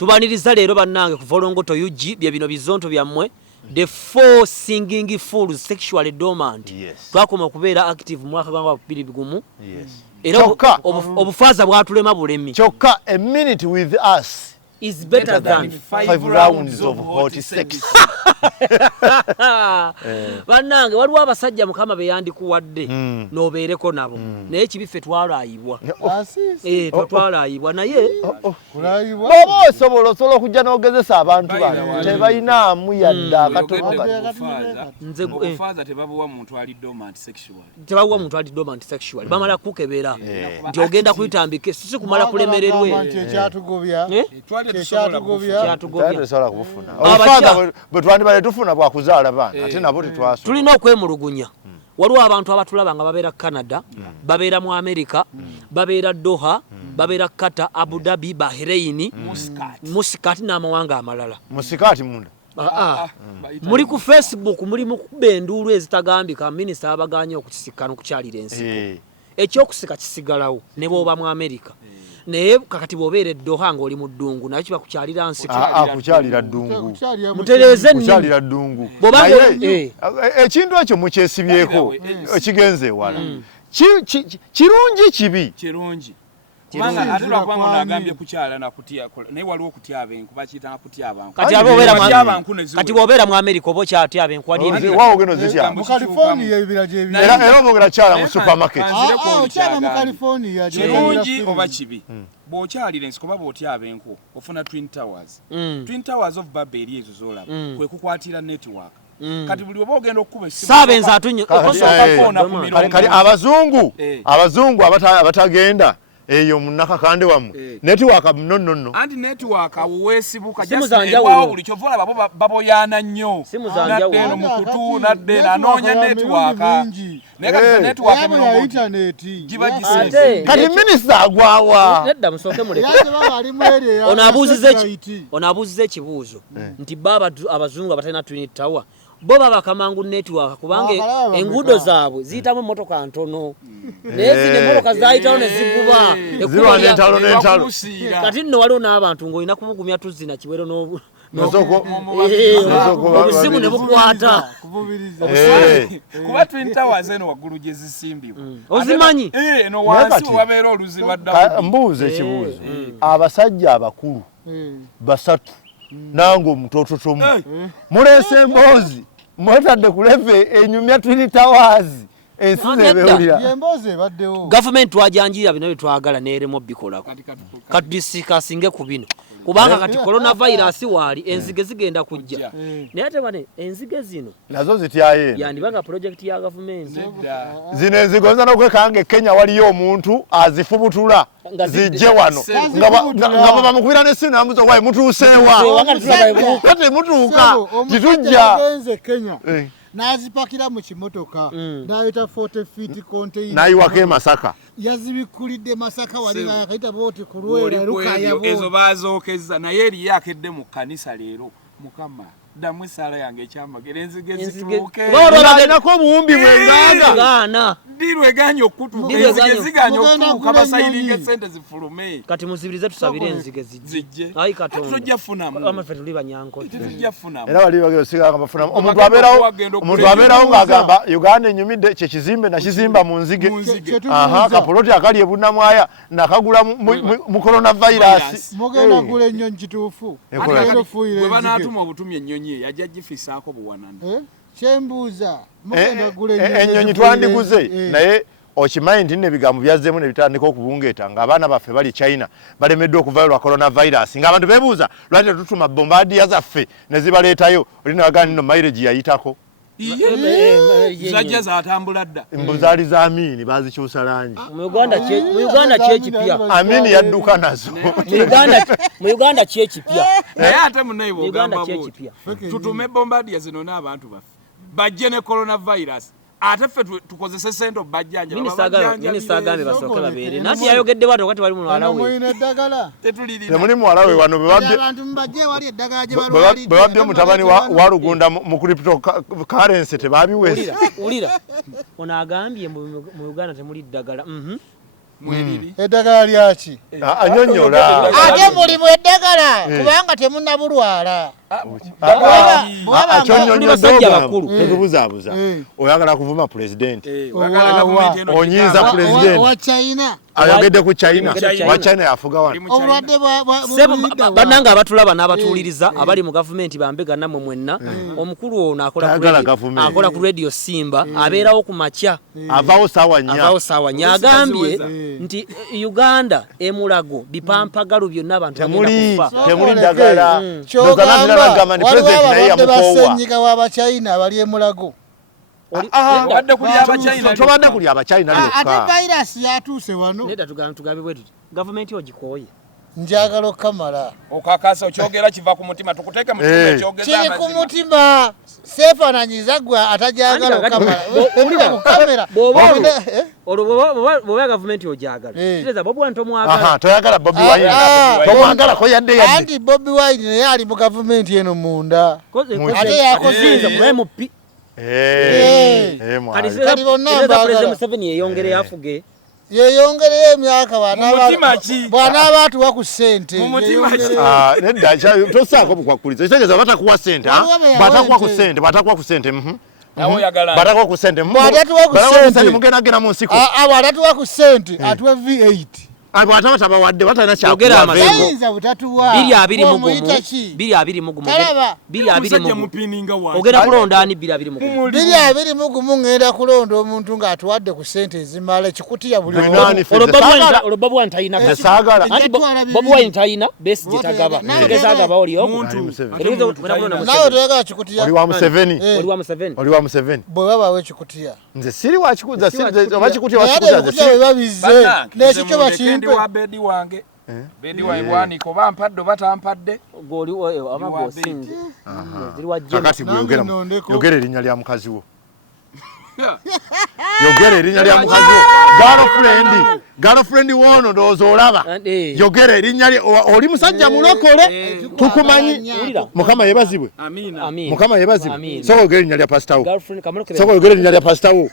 tubaniriza leero bannange ku Volongoto UG bye bino bizonto byammwe the 4 singing fools sexually dormant twakoma okubeera active mwaka gwa 2020 era obufaaza bwatulema bulemi kyokka a minute with us is better than 5 rounds of hot sex. Bannange waliwo abasajja mukama beyandikuwadde n'obeereko nabo naye kibife twalayibwa twatwalayibwa naye baba osobola okujja n'ogezesa abantu bano tebayinaamu yadda akatono nze obufaaza tebabuwa muntu ali dormant sexually bamala kukebera nti ogenda kuyitambika si kumala kulemererwe kyatugobya kubufuna obufaaza bwe twandibale tufuna bwa kuzaala baana ate nabo tetwaso tulina okwemulugunya waliwo abantu abatulaba nga babeera Canada babeera mu America babeera Doha babeera Qatar Abu Dhabi Bahrain Muscat n'amawanga amalala Muscat munda muri ku Facebook muri mu kubenduulu ezitagambika minisita abaganya okukisikana okukyalira ensiko ekyokusika kisigalawo ne bwoba mu America naye kakati bobeere Doha nga oli mu ddungu nakyo bakukyalira nsiko kukyalira ddungu mutereeze kukyalira ddungu ekintu ekyo mukyesibyeko ekigenze wala kirungi kibi kubanga ate lwakwanga onagambye kukyala nakutya naye waliwo okutya abenku bakiyita nakutya abantu kati bwobeera mu America oba okyatya abenku waliwo geno zitya mu California ebibira gye era obogera kyala mu supermarket kyala mu California kirungi oba kibi bw'okyalira ensiko oba bw'otya abenku ofuna Twin Towers of Babel ezo z'olaba kwe kukwatira network kati buli oba ogenda okukuba essimu saabenza atunyo kali abazungu abatagenda eyo munaka kande wamu network nonno andi network awesibuka jasibwa buli kyovola babo baboyana nnyo nadde mukutu nadde anonya network network ya internet giba gisese kati minister agwawa nedda musoke muleke onabuzize ekibuuzo nti baba abazungu abatena Twin Tower bo baba kamangu network kubanga engudo zaabwe ziyitamu emmotoka ntono naye zine emmotoka zayitawo ne ziguba n'entalo kati nno waliwo n'abantu ng'olina kubugumya tuzina kiwero obusimu ne bukwata kuba Twin Towers eno waggulu gye zisimbibwa ozimanyi eno wansi wabeera oluziba dda mbuuza ekibuuzo abasajja abakulu basatu nango omutototomu muleese emboozi mwetadde ku leve enyumya Twin Towers ensi nebewulira emboozi ebaddewo gavumenti twajanjira bino byetwagala n'eremu bikolako kati disikasinge ku bino kubanga kati coronavirus waali enzige zigenda kujja naye ate bane enzige zino nazo zityaye yandibanga project ya gavumenti zino enzigonza n'okwekanga Kenya waliyo omuntu azifubutula zijje wano nga bamukubira n'essimu n'amubuuza wayi mutuuseewa kati mutuuka titujja Kenya nazipakira mu kimotoka nayita 40 feet container nayiwako e Masaka yazibikulidde Masaka wali yakayita boti ku Lwera lukaya bo ezo bazookeza naye eri yakedde mu kanisa leero mukama damu sala yange ekyamagere enzige zituuke balinako obuwumbi bwenganga dirwe ganyo okutuuka enzige ziganyo okutuuka basayiringa sente zifulume kati muzibirize tusabire enzige zijje ayi katonda tujja funamu amafe tuli banyanko tujja funamu era wali bagero siganga bafunamu omuntu abeerawo ng'agamba Uganda enyumidde kye kizimbe nakizimba mu nzige kapoloti akali ebunamwaya nakagula mu coronavirus mugenda gula ennyonyi kituufu bwe banaatuma obutumya ennyonyi yajja gifisaako buwanana kyembuuza ennyonyi twandiguze naye okimanyi nti n'ebigambo byazzeemu ne bitandika okubungeeta ng'abaana baffe bali China balemeddwa okuvaayo lwa coronavirus ng'abantu beebuuza lwaki tetutuma bombadiya zaffe ne zibaleetayo oli ne bagamba nno mileage yayitako zajja zatambula dda embuzaali za Amini bazikyusa langi mu Uganda kyekipya Amini yadduka nazo mu Uganda kyekipya naye ate munaibo ogamba tutume bombadiya zino n'abantu baffe bajje ne coronavirus ate ffe tukozese sente bajjanja minisita agambe basooke babeere nati yayogedde bwati wakati wali muwala we temuli muwala we wano bwe babbye mutabani wa Lugunda mu cryptocurrency tebabiweza ulira ono agambye mu Uganda temuli ddagala Eddagala lyaki? Anyonyola. Ate mulimu eddagala kubanga temunnabulwala. Tebuzaabuza. Oyagala kuvuma president. Onyiza president. Wa China. Ayogedde ku China. Wa China yafuga wano. Obulwadde bannanga abatulaba n'abatuuliriza abali mu gavumenti bambega nammwe mwenna omukulu ono akola ku radio Simba abeerawo ku makya avaawo saawa nnya agambye nti Uganda emulago bipampagalu byonna abantu temuli ddagala waliwo basenyiga w'Abachina abali emulago. Tobadde kuli Abachina ate virus yatuuse wano. Nedda tugambe bwe tuti gavumenti ogikooye. Njagala okamala. Okakasa okyogera kiva ku mutima tukuteeke mu kitima ekyogeza kiri ku mutima. Sefananyiza gwe atajagala okamala. Olira ku kamera. Boba gavumenti ogyagala. Kireza Bobi Wine tomwagala. Aha, toyagala Bobi Wine. Tomwagala ko yadde. Anti Bobi Wine naye ali mu gavumenti eno munda. Ate yakozinza ku MP. Kali bonna mbagala. Museveni yeyongere afuge. Yeyongereyo emyaka bw'anaaba atuwa ku ssente. Nedda tosaako bukwakuliza. Ekitegeeza batakuwa ssente. Batakuwa ku ssente. Batakuwa ku ssente. Batakuwa ku ssente. Mugendagenda mu nsiko. Bw'atatuwa ku ssente atuwe V8. Bw'atabawadde batalina kyakuwa. Ogenda kulonda ani 220. 220 ngenda kulonda omuntu ng'atuwadde ku ssente ezimala ekikutiya buli olwo Bobi Wine talina kasaagala. Bobi Wine talina besi gye tagaba. Tegeza agaba olioku. Nawe toyagala kikutiya. Oli wa Museveni. Oli wa Museveni. Bwe babawo ekikutiya. Nze siri wa kikuza oba kikutiya babize. N'ekikyo bakimpe. Wa bedi wange. Bedi wange bwaniko bampadde batampadde. Goli amagosingi. Kakati yogera erinnya lya mukazi wo. Yogera erinnya lya mukazi wo. Girlfriend wono ndowooza olaba. Yogera erinnya lye oli musajja mulokole. Tukumanyi. Mukama yebazibwe. Amina. Mukama yebazibwe. So yogera erinnya lya pastor wo. So yogera erinnya lya pastor wo.